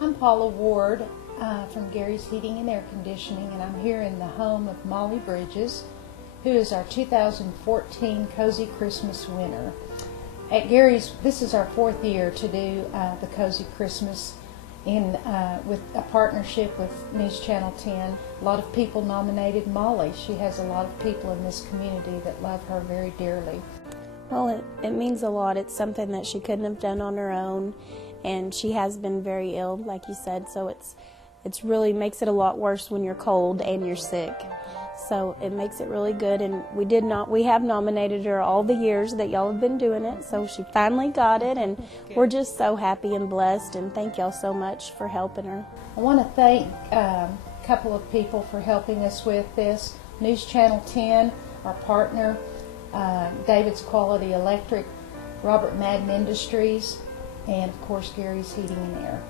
I'm Paula Ward from Gary's Heating and Air Conditioning, and I'm here in the home of Molly Bridges, who is our 2014 Cozy Christmas winner. At Gary's, this is our 4th year to do the Cozy Christmas with a partnership with News Channel 10. A lot of people nominated Molly. She has a lot of people in this community that love her very dearly. Well, it means a lot. It's something that she couldn't have done on her own, and she has been very ill, like you said, so it's really makes it a lot worse when you're cold and you're sick. So it makes it really good, and we have nominated her all the years that y'all have been doing it, so she finally got it, and we're just so happy and blessed, and thank y'all so much for helping her. I want to thank a couple of people for helping us with this. News Channel 10, our partner, David's Quality Electric, Robert Madden Industries, and of course Gary's Heating and Air.